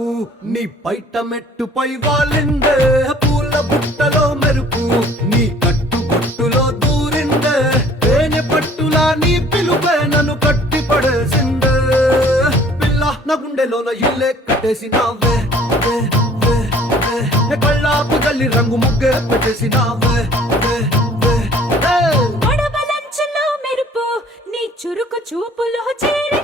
తలుపు నీ బయట మెట్టుపై వాలిందే పూల బుట్టలో మెరుపు నీ కట్టుకొట్టులో దూరిందే తేనె పట్టులా నీ పిలుపే నన్ను కట్టి పడేసిందే పిల్ల నా గుండెలోన ఇల్లే కట్టేసినావే కళ్ళాపు గల్లి రంగు ముగ్గే పెట్టేసినావే గొడవలంచులో మెరుపు నీ చురుకు చూపులో చేరి